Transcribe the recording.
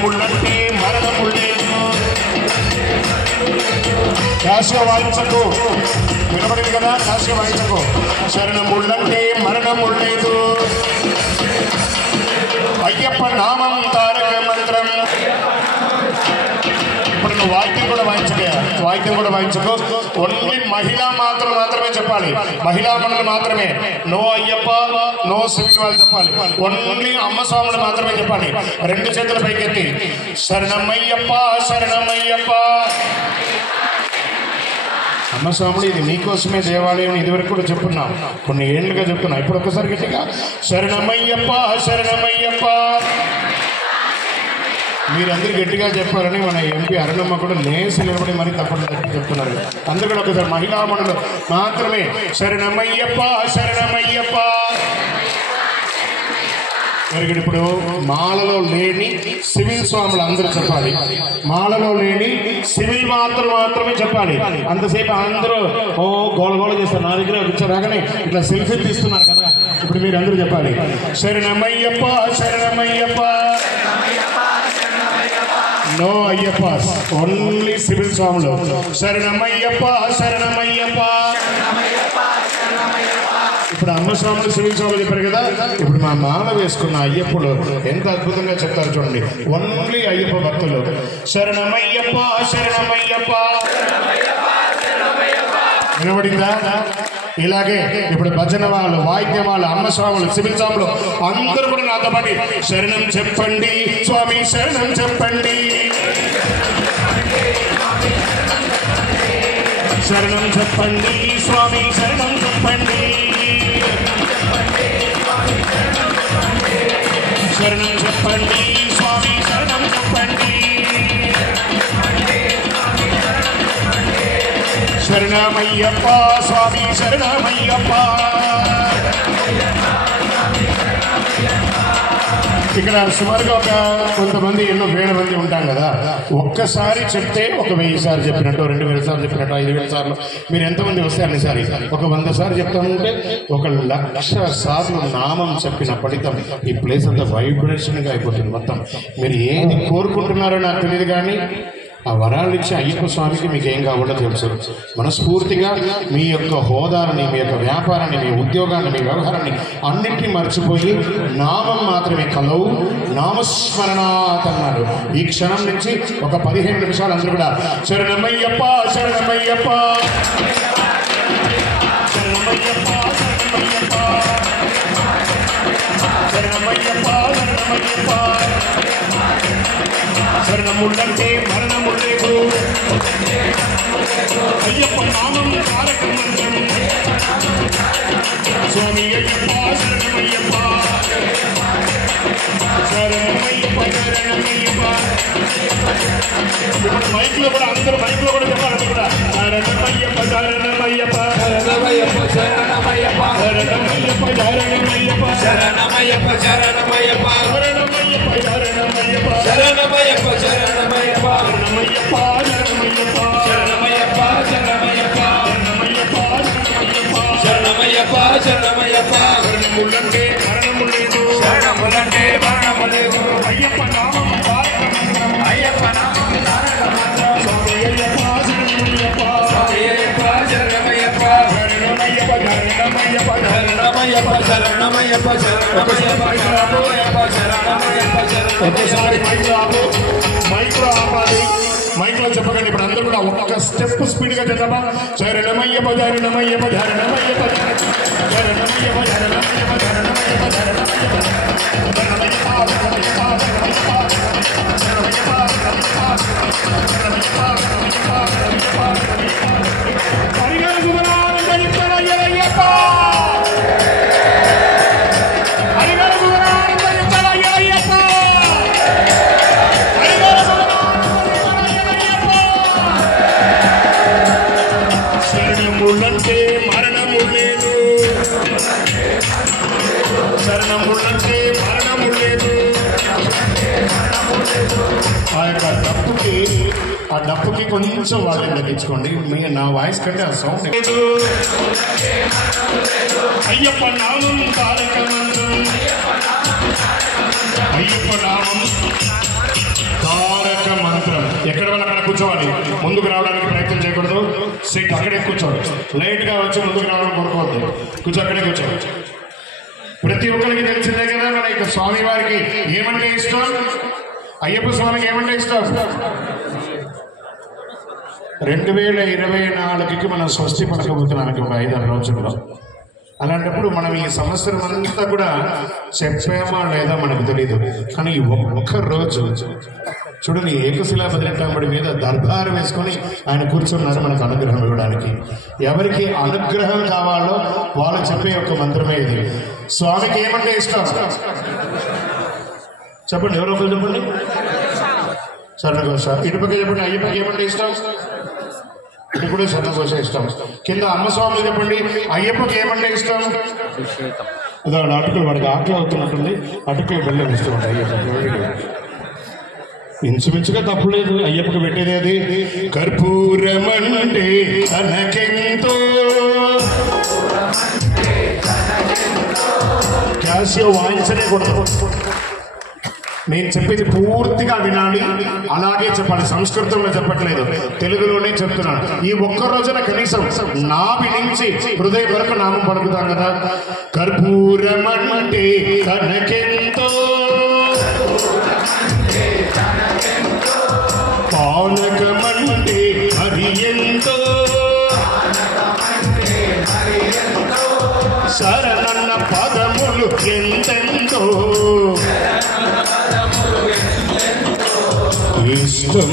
శరణములంటే మరణము లేదు. కాశగా వాయించకు, వినబడింది కదా, కాశగా వాయించకు. శరణములంటే మరణము లేదు. అయ్యప్ప నామం తారక మంత్రం. ఇప్పుడు నువ్వు వాయిద్యం కూడా వాయించుకో. ఓన్లీ మహిళా మాత్రమే చెప్పాలి, మహిళా మనులు మాత్రమే. నో అయ్యప్ప, నో సివిల్ వాళ్ళు చెప్పాలి. ఓన్లీ అమ్మ స్వాములు మాత్రమే చెప్పాలి. 2 చేతుల పైకెత్తి శరణమయ్యప్ప శరణమయ్యప్ప. అమ్మ స్వాములు ఇది నీకోసమే దేవాలయం, ఇదివరకు కూడా చెప్పున్నాం, కొన్ని ఏళ్ళుగా చెప్తున్నా. ఇప్పుడు ఒక్కసారి గట్టిగా శరణమయ్యప్ప శరణమయ్యప్ప. మీరందరూ గట్టిగా చెప్పారని మన ఎంపీ అరుణమ్మ కూడా లేసి నిలబడి మరీ తప్పని చెప్తున్నారు. అందరూ కూడా ఒకసారి మహిళామణులు మాత్రమే శరణమయ్యప్ప శరణమయ్యప్ప. మరి ఇప్పుడు మాలలో లేని సివిల్ స్వాములు అందరూ చెప్పాలి, మాలలో లేని సివిల్ మాత్రమే చెప్పాలి. అంతసేపు అందరూ ఓ గోళగోళ చేస్తారు. నా దగ్గర వచ్చారు రాగానే ఇట్లా సెల్ఫీ తీస్తున్నారు కదా, ఇప్పుడు మీరు అందరూ చెప్పాలి శరణమయ్యప్ప శరణమయ్యప్ప. నో అయ్యప్ప, ఓన్లీ సివిల్ స్వాములు శరణమయ్యప్ప శరణమయ్యప్ప. ఇప్పుడు అమ్మ స్వాములు సివిల్ స్వాములు చెప్పారు కదా, ఇప్పుడు మా మాల వేసుకున్న అయ్యప్పలు ఎంత అద్భుతంగా చెప్తారు చూడండి. ఓన్లీ అయ్యప్ప భక్తులు శరణమయ్యప్ప శరణమయ్యప్ప. వినబడిందా? ఇలాగే ఇప్పుడు భజన వాళ్ళు, వాయిద్యం వాళ్ళు, అమ్మ స్వాములు, సివిల్ స్వాములు అందరూ కూడా నాతో పాటు శరణం చెప్పండి స్వామి శరణం చెప్పండి, శరణం చెప్పండి స్వామి శరణం చెప్పండి, శరణం చెప్పండి స్వామి శరణం చెప్పండి, శరణమయ్యప్ప స్వామి శరణమయ్యప్ప. ఇక్కడ సుమారుగా కొంతమంది ఎన్నో వేల మంది ఉంటాం కదా, ఒక్కసారి చెప్తే 1000 సార్లు చెప్పినట్టు, 2000 సార్లు చెప్పినట్టు, 5000 సార్లు, మీరు ఎంతమంది వస్తే అన్నిసారి 100 సార్లు చెప్తామంటే 1,00,000 సార్లు నామం చెప్పిన ఫలితం ఈ ప్లేస్ అంతా వైబ్రేషన్గా అయిపోతుంది మొత్తం. మీరు ఏది కోరుకుంటున్నారో నాకు తెలియదు, కానీ ఆ వరాలు ఇచ్చే అయ్యప్ప స్వామికి మీకు ఏం కావాలో తెలుసు. మనస్ఫూర్తిగా మీ యొక్క హోదాని, మీ యొక్క వ్యాపారాన్ని, మీ ఉద్యోగాన్ని, మీ వ్యవహారాన్ని అన్నింటినీ మర్చిపోయి నామం మాత్రమే కలవు, నామస్మరణాత్ అన్నారు. ఈ క్షణం నుంచి ఒక 15 నిమిషాలు అందరూ కూడా శరణమయ్యప్ప శరణమయ్యప్ప శరణమయ్యప్ప శరణమయ్యప్ప శరణమయ్యప్ప శరణమయ్యప్ప. శరణములంటే మరణము లేదు. అయ్యప్ప నామం తారక మంత్రం. స్వామి అయ్యప్ప శరణమయ్యప్ప శరణమయ్యప్ప శరణమయ్యప్ప. ఇప్పుడు మైక్లో కూడా అందరూ మైక్లో కూడా చెప్పాలి కూడా శరణమయ్యప్ప శరణమయ్యప్ప శరణమయ్యప్ప శరణమయ్యప్ప శరణమయ్యప్ప శరణమయ్యప్ప శరణమయ్యప్ప శరణమయ్యప్ప శరణమయ్యప్ప శరణమయ్యప్ప శరణమయ్యప్ప శరణమయ్యప్ప శరణమయ్యప్ప శరణమయ్యప్ప శరణమయ్యప్ప శరణమయ్యప్ప శరణమయ్యప్ప శరణమయ్యప్ప. శరణములంటే మరణము లేదు. శరణములంటే మరణము లేదు. అయ్యప్ప నామం తారక మంత్రం. అయ్యప్ప నామం తారక మంత్రం. స్వామి అయ్యప్ప శరణమయ్యప్ప స్వామి అయ్యప్ప శరణమయ్యప్ప శరణమయ్యప్ప శరణమయ్యప్ప శరణమయ్యప్ప శరణమయ్యప్ప శరణమయ్యప్ప శరణమయ్యప్ప. ఒక్కసారి మైక్లో ఆపాలి, మైక్లో చెప్పకండి. ఇప్పుడు అందరూ కూడా ఒక్క స్టెప్ స్పీడ్గా చెప్తామా శరణమయ్యప్ప శరణమయ్యప్ప శరణమయ్యప్ప శరణమయ్యప్ప శరణమయ్యప్ప శరణమయ్యప్ప శరణములంటే మరణము లేదు. శరణములంటే మరణము లేదు. ఆ డప్పుకి కొంచెం వాల్యూమ్ తగ్గించుకోండి. నా వాయిస్ కంటే ఆ సౌండ్ లేదు. అయ్యప్ప నామం తారక మంత్రం. అయ్యప్ప నామం ఎక్కడ వాళ్ళు అక్కడ కూర్చోవాలి, ముందుకు రావడానికి ప్రయత్నం చేయకూడదు. సీట్ అక్కడే కూర్చోవాలి. లైట్గా వచ్చి ముందుకు రావడం కోరుకోవద్దు. అక్కడే కూర్చోవాలి. ప్రతి ఒక్కరికి తెలిసిందే కదా మన ఇక స్వామి వారికి ఏమంటే ఇష్టం, అయ్యప్ప స్వామికి ఏమంటే ఇష్టం. 2024కి మనం స్వస్తి పలకబోతున్నానికి ఒక 5-6 రోజుల్లో. అలాంటప్పుడు మనం ఈ సంవత్సరం అంతా కూడా చెప్పామా లేదా మనకు తెలియదు. కానీ ఈ ఒక్క రోజు చూడండి, ఏకశిలా బద్రికాంబడి మీద దర్బారు వేసుకొని ఆయన కూర్చున్నారు మనకు అనుగ్రహం ఇవ్వడానికి. ఎవరికి అనుగ్రహం కావాలో వాళ్ళు చెప్పే ఒక మంత్రమే ఇది. స్వామికి ఏమంటే ఇష్టం చెప్పండి, ఎవరో ఒకరు చెప్పండి. సన్నఘోష. ఇటుపక్క చెప్పండి, అయ్యప్పకి ఏమంటే ఇష్టం. ఇటు కూడా సన్నఘోష ఇష్టం. కింద అమ్మ స్వామి చెప్పండి, అయ్యప్పకి ఏమంటే ఇష్టం. అదే అటుకులు వాడికి ఆకలి అవుతున్నట్టుంది, అటుకులు బెల్లం ఇష్టం ఉంటాయి అయ్యప్పకి. ఇంచుమించుగా తప్పులేదు. అయ్యప్పకు పెట్టేది అది కర్పూరమంటే తనకెంతో, క్యాసియో వాయించనే కొడతాం. నేను చెప్పేది పూర్తిగా వినాలి, అలాగే చెప్పాలి. సంస్కృతంలో చెప్పట్లేదు, తెలుగులోనే చెప్తున్నాను. ఈ ఒక్క రోజున కనీసం నాభి నుంచి హృదయ వరకు నామం పలుకుతాం కదా. కర్పూరమంటే తనకెంతో, పానకమంటే అది ఎంతో, శరణన్న పదములు ఎంతెంతో ఇష్టం.